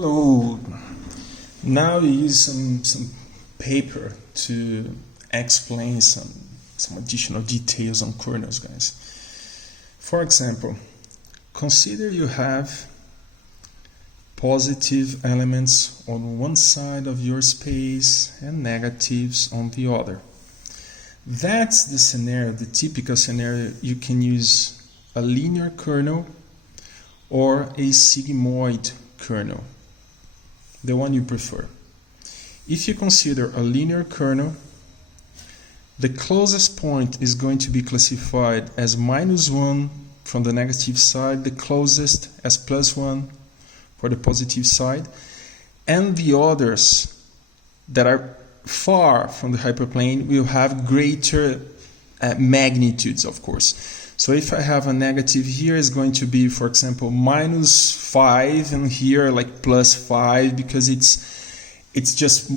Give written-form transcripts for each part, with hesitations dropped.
Hello. Now we use some paper to explain some additional details on kernels, guys. For example, consider you have positive elements on one side of your space and negatives on the other. That's the scenario, the typical scenario. You can use a linear kernel or a sigmoid kernel, the one you prefer. If you consider a linear kernel, the closest point is going to be classified as -1 from the negative side, the closest as +1 for the positive side, and the others that are far from the hyperplane will have greater magnitudes, of course. So if I have a negative here, it's going to be, for example, -5, and here like +5, because it's just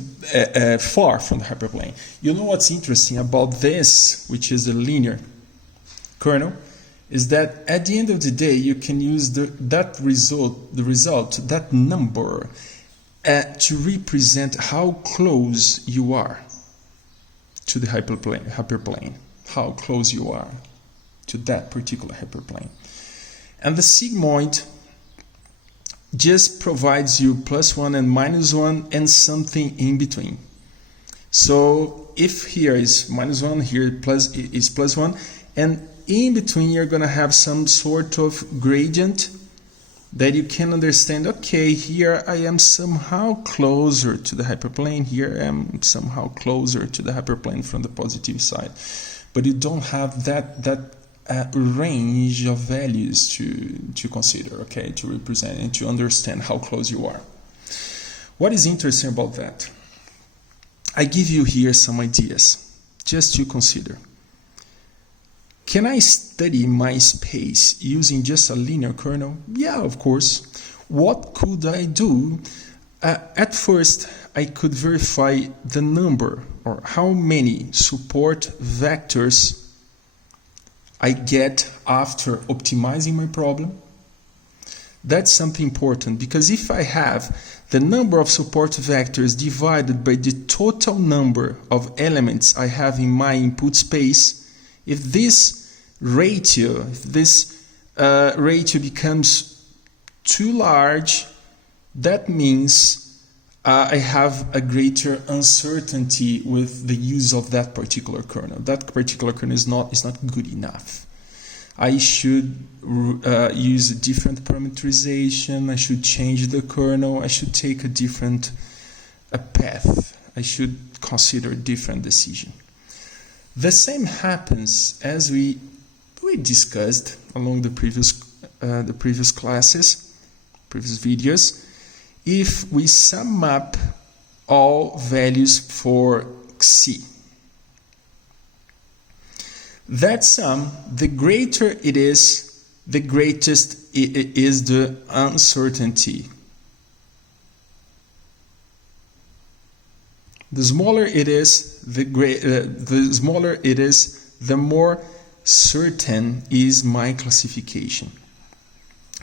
far from the hyperplane. You know what's interesting about this, which is the linear kernel, is that at the end of the day you can use that number to represent how close you are to the hyperplane, how close you are to that particular hyperplane. And the sigmoid just provides you +1 and -1 and something in between. So if here is -1, here is +1, and in between you're going to have some sort of gradient that you can understand, okay, here I am somehow closer to the hyperplane, here I am somehow closer to the hyperplane from the positive side. But you don't have that range of values to consider, okay, to represent and to understand how close you are. What is interesting about that? I give you here some ideas just to consider. Can I study my space using just a linear kernel? Yeah, of course. What could I do? At first, I could verify the number or how many support vectors I get after optimizing my problem. That's something important, because if I have the number of support vectors divided by the total number of elements I have in my input space, if this ratio becomes too large, that means I have a greater uncertainty with the use of that particular kernel. That particular kernel is not good enough. I should use a different parameterization. I should change the kernel. I should take a different path. I should consider a different decision. The same happens as we discussed along the previous classes, previous videos. If we sum up all values for C, that sum, the greater it is, the greatest is the uncertainty. The smaller it is, the more certain is my classification.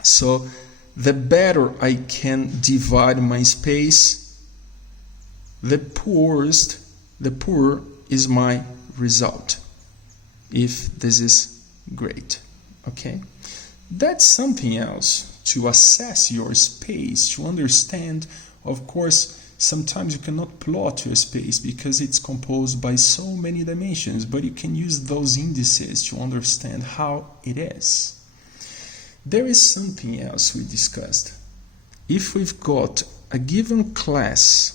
So the better I can divide my space, the poorer is my result, if this is great. Okay? That's something else to assess your space, to understand. Of course, sometimes you cannot plot your space because it's composed by so many dimensions, but you can use those indices to understand how it is. There is something else we discussed. If we've got a given class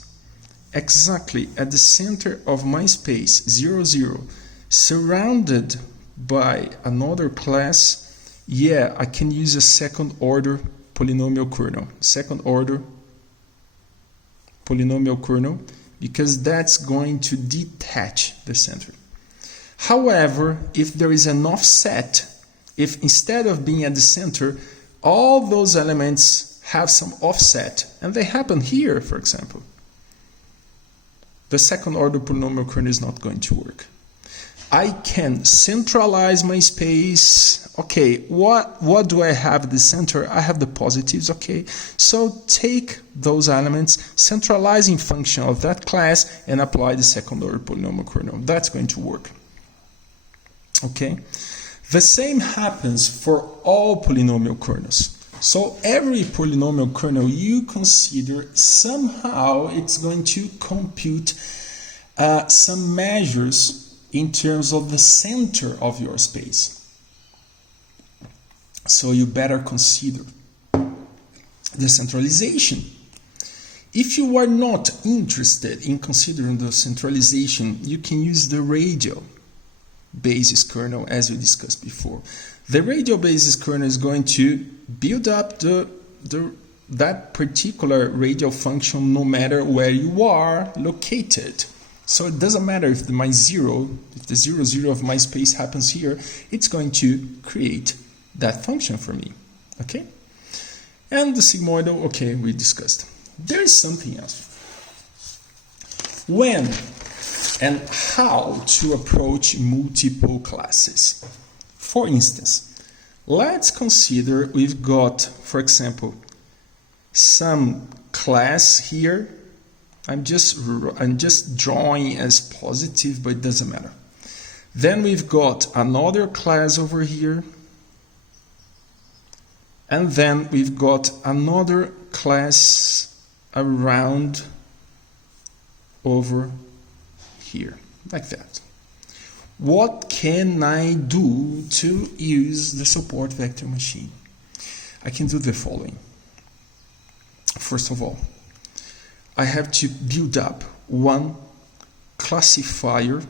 exactly at the center of my space, 0, 0, surrounded by another class, yeah, I can use a second order polynomial kernel. Second order polynomial kernel, because that's going to detach the center. However, if there is an offset, if instead of being at the center, all those elements have some offset, and they happen here, for example, the second order polynomial kernel is not going to work. I can centralize my space. Okay, what do I have at the center? I have the positives, okay. So take those elements, centralizing function of that class, and apply the second order polynomial kernel. That's going to work. Okay. The same happens for all polynomial kernels. So every polynomial kernel you consider, somehow it's going to compute some measures in terms of the center of your space. So you better consider the centralization. If you are not interested in considering the centralization, you can use the radial basis kernel as we discussed before. The radial basis kernel is going to build up that particular radial function no matter where you are located. So it doesn't matter if the 0, 0 of my space happens here, it's going to create that function for me. Okay? And the sigmoidal, okay, we discussed. There is something else. When and how to approach multiple classes. For instance, let's consider we've got, for example, some class here. I'm just drawing as positive, but it doesn't matter. Then we've got another class over here. And then we've got another class around over here, like that. What can I do to use the support vector machine? I can do the following. First of all, I have to build up one classifier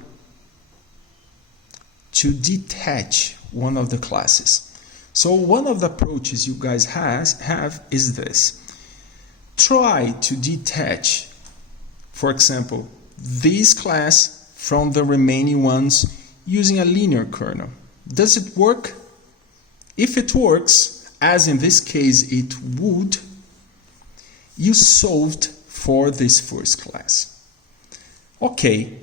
to detach one of the classes. So one of the approaches you guys have is this. Try to detach, for example, this class from the remaining ones using a linear kernel. Does it work? If it works, as in this case it would, you solved for this first class. Okay,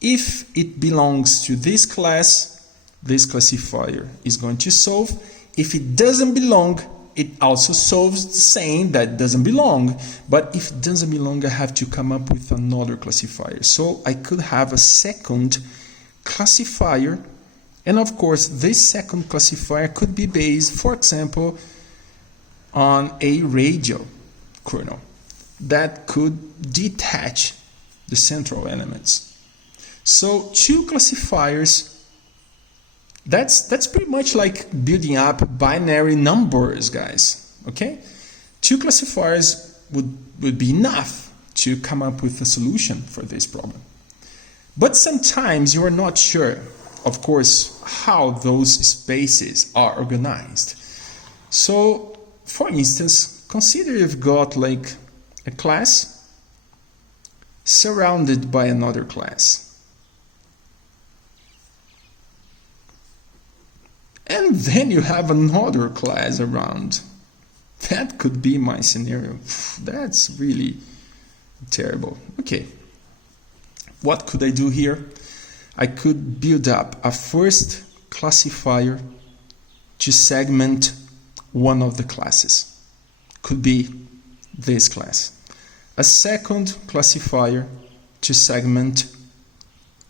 if it belongs to this class, this classifier is going to solve. If it doesn't belong, it also solves the same that doesn't belong. But if it doesn't belong, I have to come up with another classifier. So I could have a second classifier. And of course, this second classifier could be based, for example, on a radial kernel that could detach the central elements. So two classifiers, that's pretty much like building up binary numbers, guys. Okay? Two classifiers would be enough to come up with a solution for this problem. But sometimes you are not sure, of course, how those spaces are organized. So, for instance, consider you've got like a class surrounded by another class. And then you have another class around. That could be my scenario. That's really terrible. Okay. What could I do here? I could build up a first classifier to segment one of the classes. Could be this class. A second classifier to segment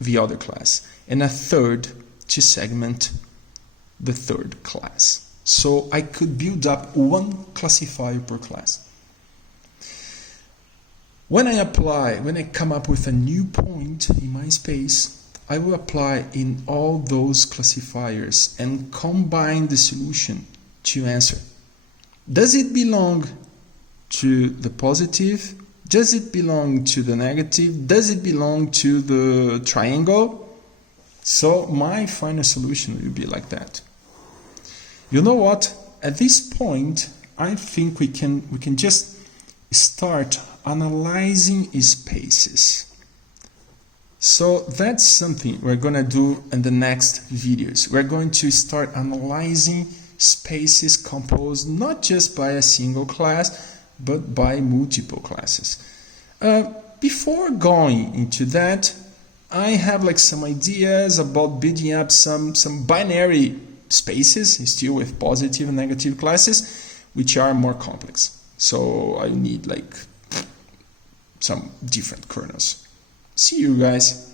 the other class. And a third to segment the third class. So I could build up one classifier per class. When I come up with a new point in my space, I will apply in all those classifiers and combine the solution to answer. Does it belong to the positive? Does it belong to the negative? Does it belong to the triangle? So my final solution will be like that. You know what? At this point, I think we can just start analyzing spaces. So that's something we're going to do in the next videos. We're going to start analyzing spaces composed not just by a single class, but by multiple classes. Before going into that, I have like some ideas about building up some binary spaces, still with positive and negative classes, which are more complex. So I need like some different kernels. See you guys.